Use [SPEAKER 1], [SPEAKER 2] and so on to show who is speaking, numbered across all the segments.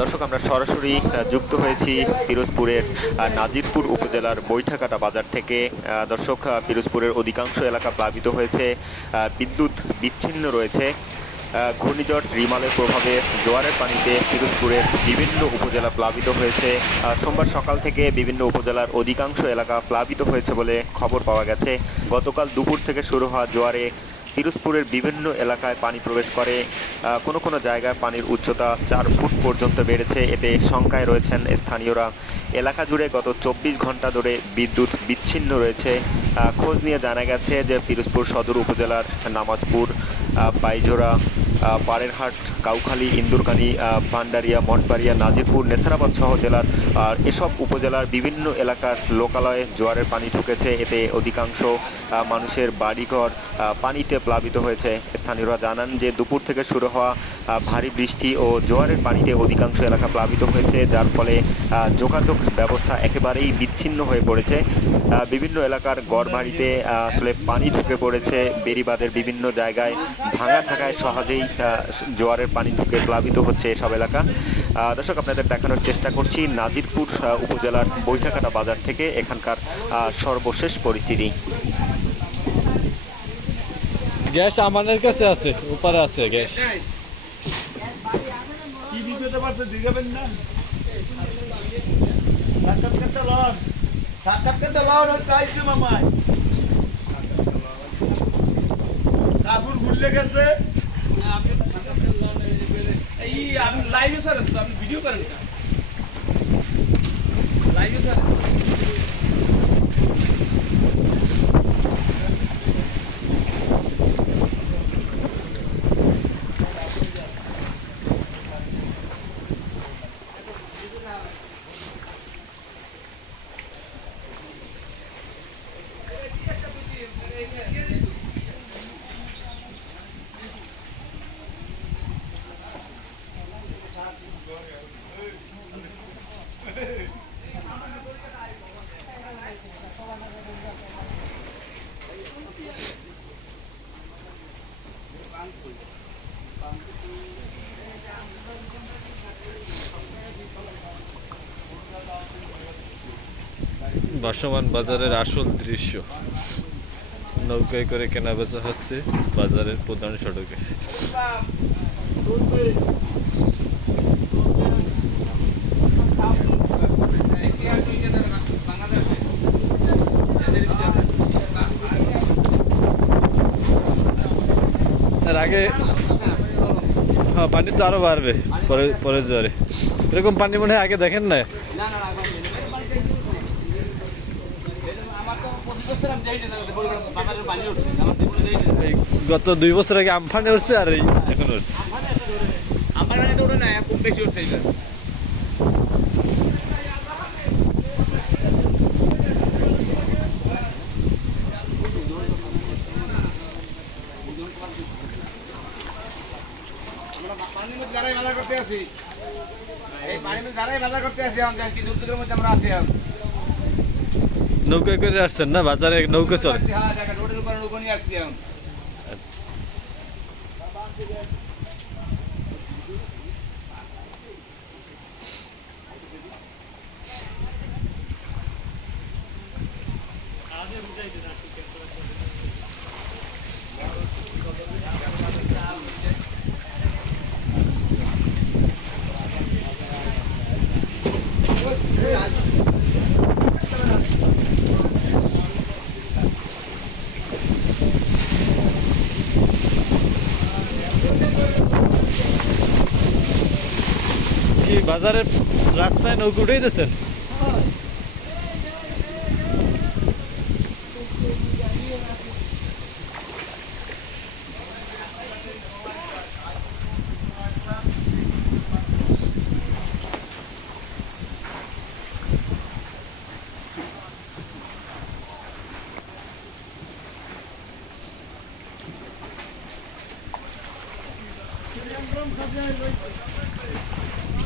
[SPEAKER 1] দর্শক, আমরা সরাসরি যুক্ত হয়েছি পিরোজপুরের নাজিরপুর উপজেলার বৈঠাকাটা বাজার থেকে। দর্শক পিরোজপুরের অধিকাংশ এলাকা প্লাবিত হয়েছে। বিদ্যুৎ বিচ্ছিন্ন রয়েছে। ঘূর্ণিঝড় রিমালের প্রভাবে জোয়ারের পানিতে পিরোজপুরের বিভিন্ন উপজেলা প্লাবিত হয়েছে। সোমবার সকাল থেকে বিভিন্ন উপজেলার অধিকাংশ এলাকা প্লাবিত হয়েছে বলে খবর পাওয়া গেছে। গতকাল দুপুর থেকে শুরু হওয়া জোয়ারে পিরোজপুরের বিভিন্ন এলাকায় পানি প্রবেশ করে। কোনো কোনো জায়গায় পানির উচ্চতা চার ফুট পর্যন্ত বেড়েছে। এতে শঙ্কায় রয়েছেন স্থানীয়রা। এলাকা জুড়ে গত চব্বিশ ঘণ্টা ধরে বিদ্যুৎ বিচ্ছিন্ন রয়েছে। খোঁজ নিয়ে জানা গেছে যে পিরোজপুর সদর উপজেলার নামাজপুর বাইজোড়া বারেরহাট কাউখালী ইন্দুরকানী আহ, ভান্ডারিয়া মঠবাড়িয়া নাজিরপুর নেসারাবাদ সহ জেলার আর এসব উপজেলার বিভিন্ন এলাকার লোকালয়ে জোয়ারের পানি ঢুকেছে। এতে অধিকাংশ মানুষের বাড়িঘর পানিতে প্লাবিত হয়েছে। স্থানীয়রা জানান যে দুপুর থেকে শুরু হওয়া ভারী বৃষ্টি ও জোয়ারের পানিতে অধিকাংশ এলাকা প্লাবিত হয়েছে যার ফলে যোগাযোগ ব্যবস্থা একেবারেই বিচ্ছিন্ন হয়ে পড়েছে। বিভিন্ন এলাকার গড় বাড়িতে আসলে পানি ঢুকে পড়েছে। বেড়িবাঁধের বিভিন্ন জায়গায় ভাঙা থাকায় সহজেই জোয়ারের পানি ঢুকে প্লাবিত হচ্ছে এসব এলাকা। দর্শক আপনাদের দেখানোর চেষ্টা করছি নাজিরপুর উপজেলার বৈঠাকাটা বাজার থেকে এখানকার সর্বশেষ পরিস্থিতি।
[SPEAKER 2] গ্যাস আমাদের কাছে আছে উপরে আছে গ্যাস।
[SPEAKER 3] কি বিপদে পারছে দিগাবেন না। সাক্ষাৎকারটা লন সাক্ষাৎকারটা লন আর চাইছে মামাই কাপড় ভুললে গেছে।
[SPEAKER 4] আপনি লাইভে স্যার তো আপনি ভিডিও করেন না লাইভে স্যার
[SPEAKER 2] বর্ষমান বাজারের আসল দৃশ্য। নৌকায় করে কেনা বেচা হচ্ছে বাজারের প্রধান সড়কে। আগে হ্যাঁ পানি তো আরও বাড়বে পরে পরের জ্বরে এরকম পানি মনে হয় আগে দেখেন না
[SPEAKER 4] আমার তো প্রতি বছর আমি যাই না বাজারের পানি উঠছে আমার জীবনে যাই না
[SPEAKER 2] এই গত দুই বছর আগে আমফানে উঠছে আর এই এখন উঠছে।
[SPEAKER 4] আমার তো না খুব বেশি উঠছে আমরা যারাই বাজার করতে আছি এই পানির যারাই বাজার করতে আছি আমাদের কি দুর্যোগের মধ্যে আমরা আছি
[SPEAKER 2] নৌকায় করে আসছেন না? বাজারে নৌকা চলে।
[SPEAKER 4] বাজারের রাস্তায় নৌকো উঠেই দিয়েছেন Vamos
[SPEAKER 2] abrir a noite.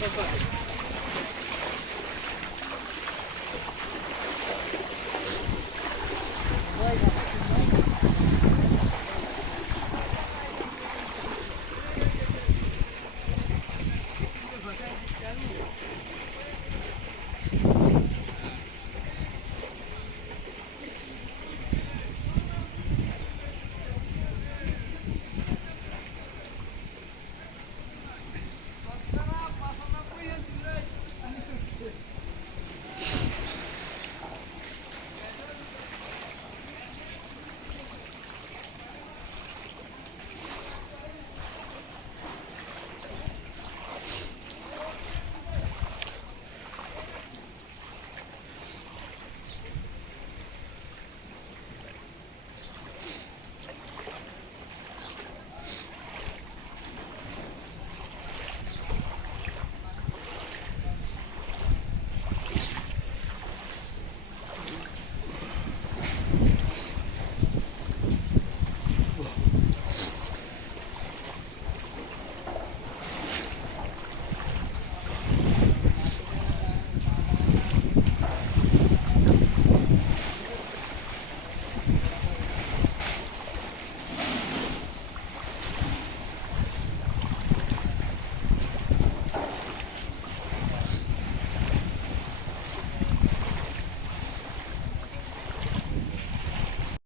[SPEAKER 2] নৌকা উঠেই দিচ্ছেন চাচা